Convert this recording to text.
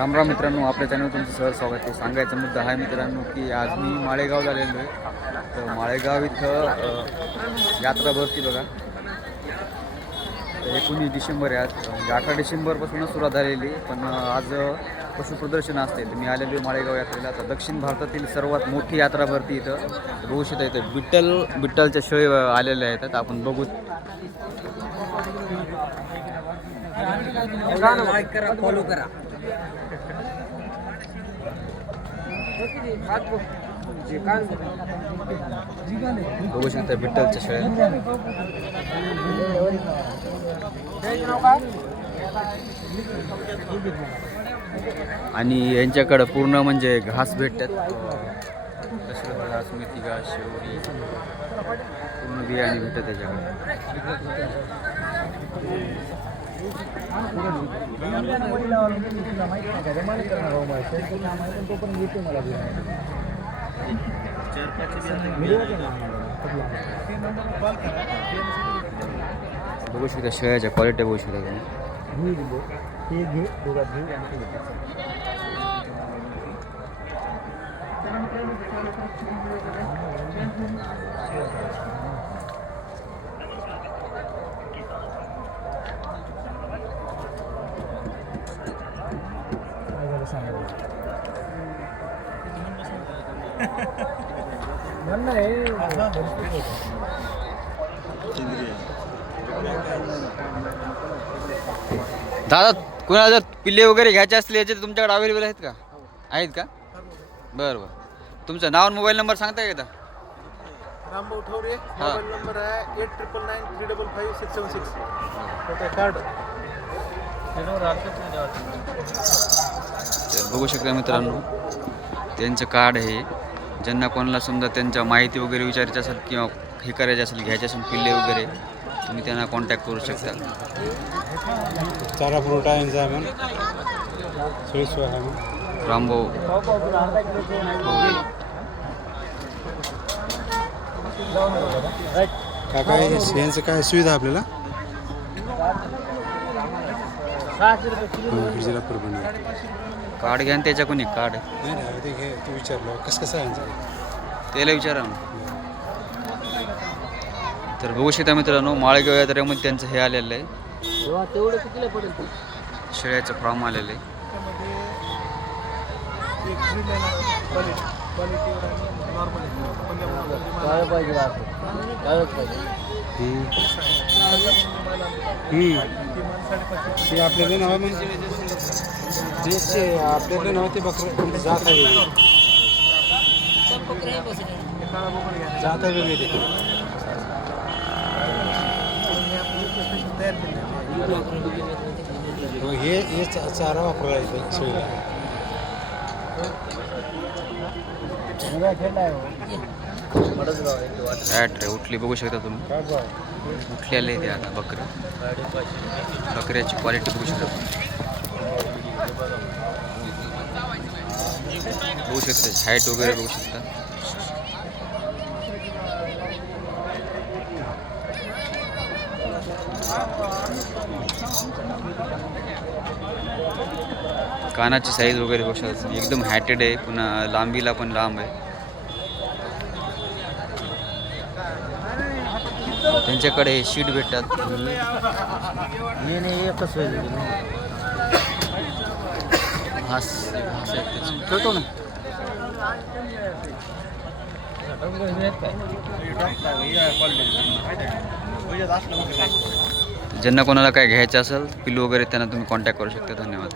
राम राम मित्रांनो, आपल्या चॅनल तुमचं सहज स्वागत आहे. सांगायचा मुद्दा हा मित्रांनो की आज मी माळेगाव झालेलो आहे. तर माळेगाव इथं यात्रा भरती बघा. 19 डिसेंबर आहे आज, म्हणजे 18 डिसेंबरपासूनच सुरुवात झालेली, पण आज पशुप्रदर्शन असते. तर मी आलेलो आहे माळेगाव यात्रेला. तर दक्षिण भारतातील सर्वात मोठी यात्रा भरती इथं बघू शकता. इथं विठ्ठलच्या शेळी आलेल्या आहेत. आपण बघू. फॉलो करा. बघू शकता विठ्ठलच्या शेळ्या. आणि यांच्याकडं पूर्ण म्हणजे घास भेटतात. दशरथ घास, मेथी घास, शेवरी, पूर्ण बियाणे भेटतात त्याच्याकडे. बघू शकता शेळ्याच्या क्वालिटी बघू शकता तुम्ही. दादा, कोणाला जर पिल्ले वगैरे घ्यायचे असले याचे तुमच्याकडे अवेलेबल आहेत का? आहेत का? बरं बरं. तुमचं नाव आणि मोबाईल नंबर सांगता का? रामभाऊ ठवरे. मोबाईल नंबर आहे 8999355676. कार्ड बघू शकता मित्रांनो, त्यांचं कार्ड आहे. ज्यांना कोणाला समजा त्यांच्या माहिती वगैरे विचारायची असेल किंवा हे करायचे असेल, घ्यायचे असेल पिल्ले वगैरे, तुम्ही त्यांना कॉन्टॅक्ट करू शकता. चारा पुरवठा यांचा आहे मग सोयीस्कर आहे मग. रामभाऊ काय यांचं काय सुविधा आपल्याला कार्ड घ्या ना त्याच्या कोणी कार्ड नाही नाही ते घे. तू विचारलं कसं आहे यांचं त्याला विचारा ना. तर बघू शकता मित्रांनो, माळेगाव यात्रेमध्ये त्यांचं हे आलेलं आहे, शेळ्याचं फार्म आलेलं आहे. ते आपल्याला नाव म्हणजे जे आपल्याकडे नाव ते बकरं जात आहे जात आहे वेगळे हे चारा वापरायला येतं सोयीला. उठली बघू शकता तुम्ही, उठलेले ते आता बकऱ्याची क्वालिटी बघू शकता. बघू शकता त्याची हाईट वगैरे बघू शकता. कानाची साईज वगैरे बघू शकता, एकदम हॅटेड आहे, पुन्हा लांबीला पण लांब आहे. त्यांच्याकडे शीट भेटतात. ठेवतो ना. ज्यांना कोणाला काय घ्यायचं असेल पिल्लू वगैरे, त्यांना तुम्ही कॉन्टॅक्ट करू शकता. धन्यवाद.